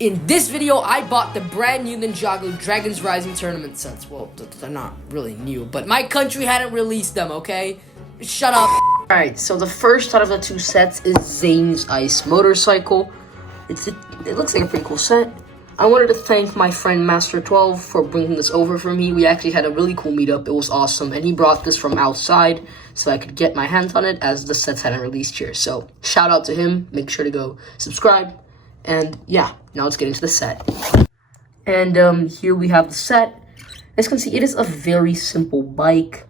In this video, I bought the brand new Ninjago Dragons Rising tournament sets. Well, they're not really new, but my country hadn't released them, okay? Shut up. Alright, so the first out of the two sets is Zane's Ice Motorcycle. It looks like a pretty cool set. I wanted to thank my friend Master12 for bringing this over for me. We actually had a really cool meetup. It was awesome, and he brought this from outside so I could get my hands on it as the sets hadn't released here. So, shout out to him. Make sure to go subscribe. And yeah, now let's get into the set. And here we have the set. As you can see, it is a very simple bike.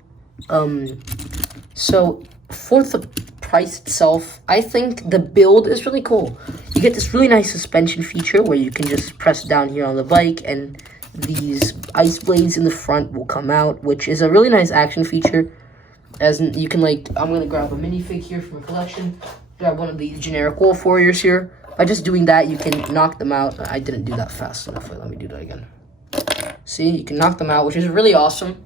So for the price itself, I think the build is really cool. You get this really nice suspension feature where you can just press down here on the bike and these ice blades in the front will come out, which is a really nice action feature. As in, you can I'm going to grab a minifig here from a collection. Grab one of these generic wolf warriors here. By just doing that, you can knock them out. I didn't do that fast enough. Wait, let me do that again. See, you can knock them out, which is really awesome.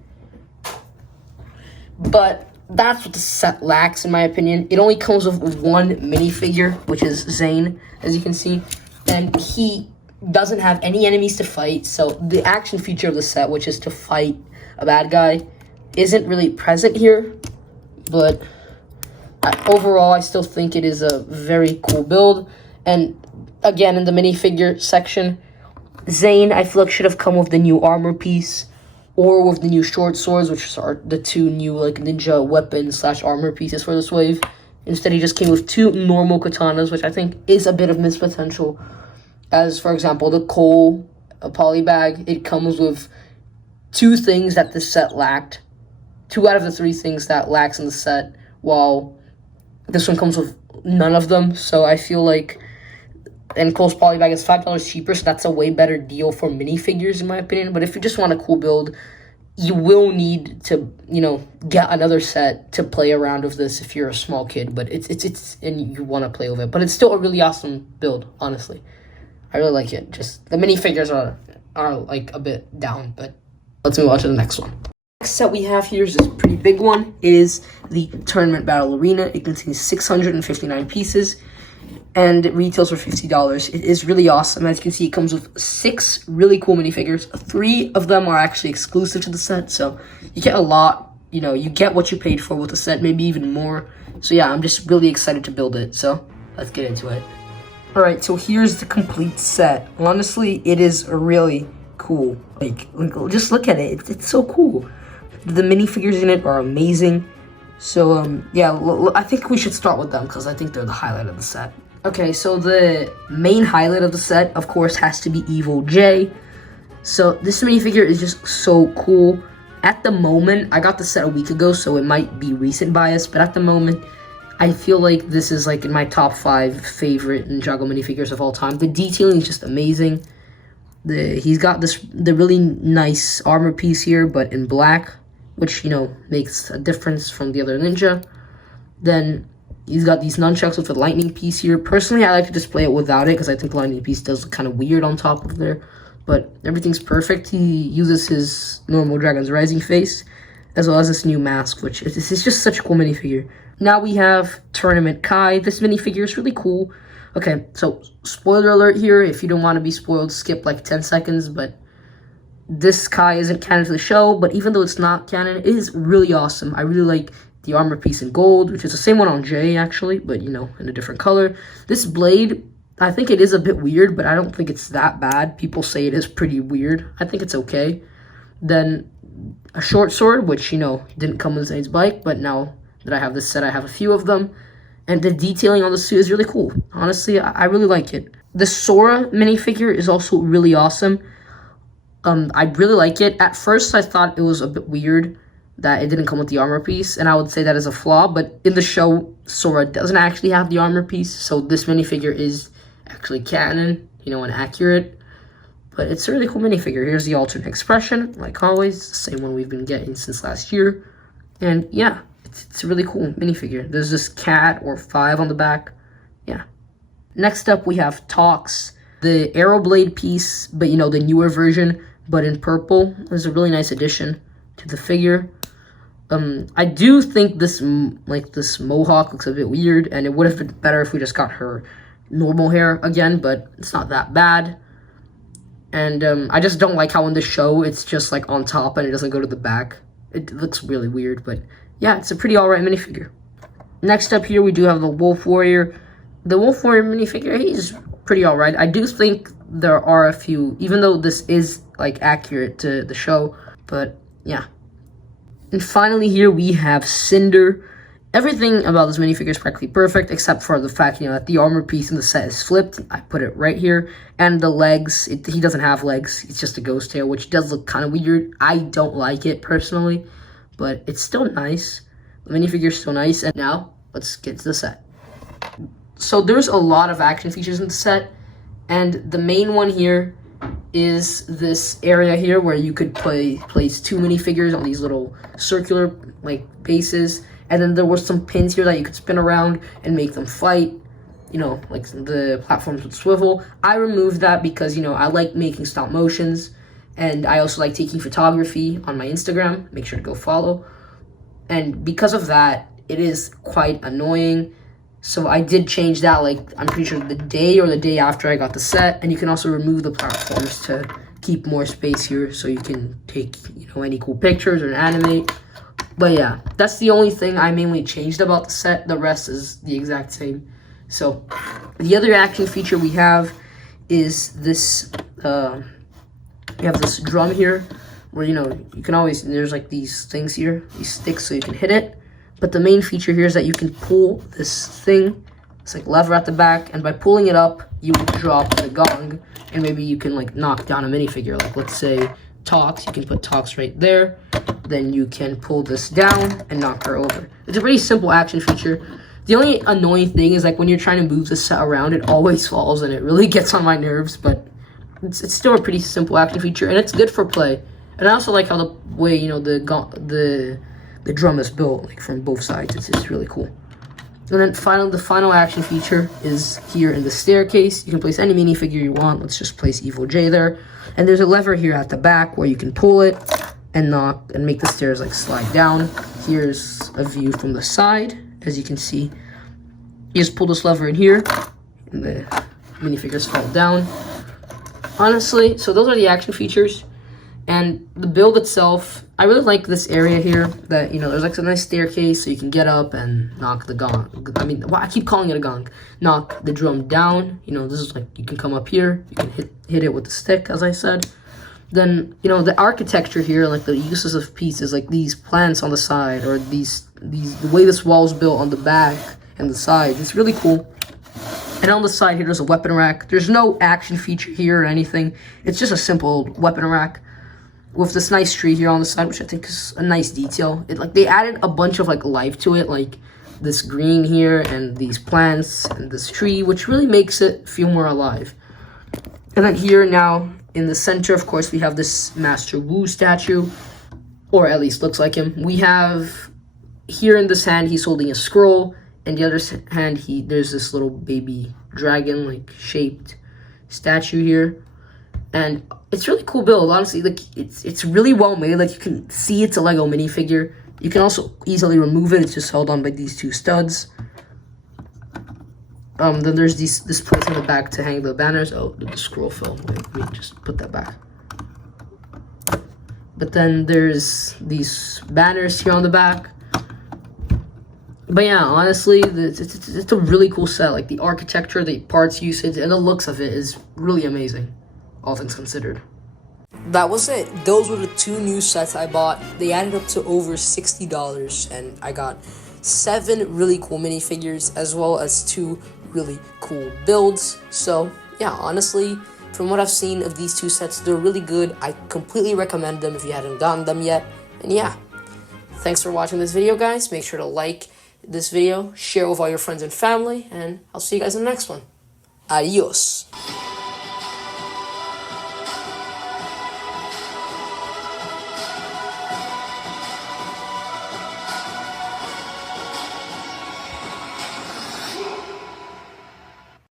But that's what the set lacks, in my opinion. It only comes with one minifigure, which is Zane, as you can see. And he doesn't have any enemies to fight. So the action feature of the set, which is to fight a bad guy, isn't really present here. But overall, I still think it is a very cool build. And again, in the minifigure section, Zane, I feel like, should have come with the new armor piece or with the new short swords, which are the two new ninja weapons / armor pieces for this wave. Instead, he just came with two normal katanas, which I think is a bit of missed potential. As, for example, the coal poly bag, it comes with two things that this set lacked. 2 out of the 3 things that lacks in the set, while this one comes with none of them. So I feel like, and Cole's polybag is $5 cheaper, so that's a way better deal for minifigures, in my opinion. But if you just want a cool build, you will need to, get another set to play around with this if you're a small kid. But it's and you want to play with it. But it's still a really awesome build, honestly. I really like it. Just the minifigures are like a bit down, but let's move on to the next one. Next set we have here is this pretty big one. It is the Tournament Battle Arena. It contains 659 pieces. And it retails for $50. It is really awesome. As you can see, it comes with 6 really cool minifigures. 3 of them are actually exclusive to the set, so you get a lot. You get what you paid for with the set, maybe even more. So yeah, I'm just really excited to build it. So let's get into it. Alright, so here's the complete set. Honestly, it is really cool. Just look at it. It's so cool. The minifigures in it are amazing. So, yeah, I think we should start with them because I think they're the highlight of the set. Okay, so the main highlight of the set, of course, has to be Evil J. So this minifigure is just so cool. At the moment, I got the set a week ago, so it might be recent bias, but at the moment, I feel like this is in my top 5 favorite Ninjago minifigures of all time. The detailing is just amazing. He's got the really nice armor piece here, but in black, which, makes a difference from the other ninja. Then he's got these nunchucks with the lightning piece here. Personally, I like to display it without it because I think the lightning piece does look kind of weird on top of there. But everything's perfect. He uses his normal Dragons Rising face, as well as this new mask, which is just such a cool minifigure. Now we have Tournament Kai. This minifigure is really cool. Okay, so spoiler alert here. If you don't want to be spoiled, skip 10 seconds. But this Kai isn't canon to the show, but even though it's not canon, it is really awesome. I really like the armor piece in gold, which is the same one on Jay, actually, but, in a different color. This blade, I think it is a bit weird, but I don't think it's that bad. People say it is pretty weird. I think it's okay. Then a short sword, which, didn't come with Zane's bike, but now that I have this set, I have a few of them. And the detailing on the suit is really cool. Honestly, I really like it. The Sora minifigure is also really awesome. I really like it. At first, I thought it was a bit weird that it didn't come with the armor piece, and I would say that is a flaw, but in the show, Sora doesn't actually have the armor piece, so this minifigure is actually canon, and accurate. But it's a really cool minifigure. Here's the alternate expression, like always, the same one we've been getting since last year. And yeah, it's a really cool minifigure. There's this cat or 5 on the back. Yeah. Next up, we have Tox. The Arrowblade piece, but the newer version, but in purple, is a really nice addition to the figure. I do think this mohawk looks a bit weird, and it would have been better if we just got her normal hair again, but it's not that bad. And I just don't like how in the show it's just like on top and it doesn't go to the back. It looks really weird, but yeah, it's a pretty alright minifigure. Next up here, we do have the Wolf Warrior. The Wolf Warrior minifigure, he's pretty alright. I do think there are a few, even though this is like accurate to the show, but yeah. And finally here we have Cinder. Everything about this minifigure is practically perfect, except for the fact, that the armor piece in the set is flipped. I put it right here. And the legs, he doesn't have legs. It's just a ghost tail, which does look kind of weird. I don't like it, personally. But it's still nice. The minifigure is still nice. And now, let's get to the set. So there's a lot of action features in the set. And the main one here is this area here where you could place 2 minifigures on these little circular, bases. And then there were some pins here that you could spin around and make them fight. Like the platforms would swivel. I removed that because, I like making stop motions. And I also like taking photography on my Instagram. Make sure to go follow. And because of that, it is quite annoying. So I did change that, I'm pretty sure the day after I got the set. And you can also remove the platforms to keep more space here so you can take, any cool pictures or animate. But yeah, that's the only thing I mainly changed about the set. The rest is the exact same. So the other action feature we have is this, we have this drum here where, you can always, there's these things here, these sticks so you can hit it. But the main feature here is that you can pull this thing. It's lever at the back, and by pulling it up, you drop the gong, and maybe you can knock down a minifigure. Let's say Tox, you can put Tox right there. Then you can pull this down and knock her over. It's a pretty simple action feature. The only annoying thing is when you're trying to move the set around, it always falls, and it really gets on my nerves. But it's still a pretty simple action feature, and it's good for play. And I also like how the way the drum is built, from both sides. It's just really cool. And then the final action feature is here in the staircase. You can place any minifigure you want. Let's just place Evil J there. And there's a lever here at the back where you can pull it and knock and make the stairs slide down. Here's a view from the side. As you can see, you just pull this lever in here and the minifigures fall down. Honestly, so those are the action features. And the build itself, I really like this area here that, there's a nice staircase so you can get up and knock the gong. I keep calling it a gong. Knock the drum down. This is you can come up here. You can hit it with the stick, as I said. Then, the architecture here, the uses of pieces, these plants on the side, or the way this wall is built on the back and the side, it's really cool. And on the side here, there's a weapon rack. There's no action feature here or anything. It's just a simple weapon rack with this nice tree here on the side, which I think is a nice detail. They added a bunch of life to it, this green here and these plants and this tree, which really makes it feel more alive. And then here now in the center, of course, we have this Master Wu statue, or at least looks like him. We have here in this hand, he's holding a scroll, and the other hand, there's this little baby dragon shaped statue here. And it's really cool build, honestly. It's really well made. You can see it's a Lego minifigure. You can also easily remove it. It's just held on by these 2 studs. Then there's this place in the back to hang the banners. Oh, the scroll fell. Wait, let me just put that back. But then there's these banners here on the back. But yeah, honestly, it's a really cool set. The architecture, the parts usage, and the looks of it is really amazing, all things considered. That was it. Those were the 2 new sets I bought. They added up to over $60, and I got 7 really cool minifigures, as well as 2 really cool builds. So yeah, honestly, from what I've seen of these 2 sets, they're really good. I completely recommend them if you haven't gotten them yet. And yeah, thanks for watching this video, guys. Make sure to like this video, share with all your friends and family, and I'll see you guys in the next one. Adios.